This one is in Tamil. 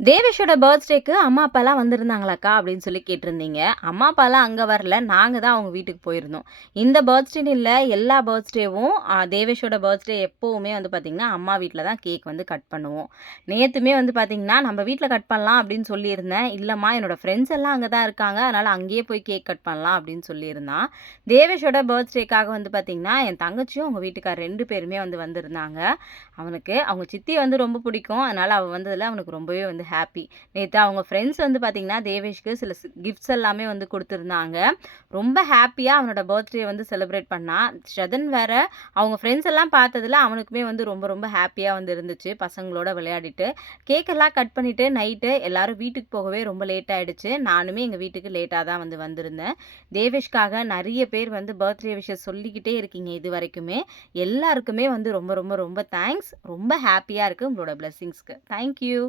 தேவேஷோட பர்த்டேக்கு அம்மா, அப்பாலாம் வந்திருந்தாங்களாக்கா? அப்படின்னு சொல்லி கேட்டிருந்தீங்க. அம்மா, அப்பாலாம் அங்க வரல. நாங்க தான் அவங்க வீட்டுக்கு போயிருந்தோம். இந்த பர்த்டேன்னு இல்ல, எல்லா பர்த்டேவும் தேவேஷோட பர்த்டே எப்பவுமே வந்து பார்த்தீங்கன்னா, அம்மா வீட்ல தான் கேக் வந்து கட் பண்ணுவோம். நேத்துமே வந்து பார்த்தீங்கன்னா, நம்ம வீட்ல கட் பண்ணலாம் அப்படின்னு சொல்லியிருந்தேன். இல்லம்மா என்னோட ஃப்ரெண்ட்ஸ் எல்லாம் அங்க தான் இருக்காங்க. அதனால அங்கேயே போய் கேக் கட் பண்ணலாம் அப்படின்னு சொல்லியிருந்தான். தேவேஷோட பர்த்டேக்காக வந்து பார்த்தீங்கன்னா, என் தங்கச்சியும், அவங்க வீட்டுக்காரர் 2 பேருமே வந்து வந்திருந்தாங்க. அவனுக்கு அவங்க சித்திய வந்து ரொம்ப பிடிக்கும். அதனால அவ வந்ததுல அவனுக்கு ரொம்பவே வந்து ஹாப்பி. நேத்து அவங்க ஃப்ரெண்ட்ஸ் வந்து பார்த்தீங்கன்னா, தேவேஷ்க்கு சில கிஃப்ட்ஸ் எல்லாமே வந்து குடுத்துருந்தாங்க. ரொம்ப ஹாப்பியா அவனோட பர்த்டே வந்து செலிப்ரேட் பண்ணான். ஷதன் வேற அவங்க ஃப்ரெண்ட்ஸ் எல்லாம் பார்த்ததுல அவனுக்குமே வந்து ரொம்ப ரொம்ப ஹாப்பியா வந்து இருந்துச்சு. பசங்களோட விளையாடிட்டு. கேக் எல்லாம் கட் பண்ணிட்டு நைட்டு எல்லாரும் வீட்டுக்கு போகவே ரொம்ப லேட் ஆயிடுச்சு. நானுமே எங்க வீட்டுக்கு லேட்டா தான் வந்து வந்திருந்தேன். தேவேஷ்காக நெறைய பேர் வந்து பர்த்டே விஷஸ் சொல்லிக்கிட்டே இருக்கீங்க இதுவரைக்குமே. எல்லாருக்குமே வந்து ரொம்ப ரொம்ப ரொம்ப தேங்க்ஸ். ரொம்ப ஹாப்பியா இருக்கு உங்களோட பிளெஸ்ஸிங்ஸ்க்கு. Thank you.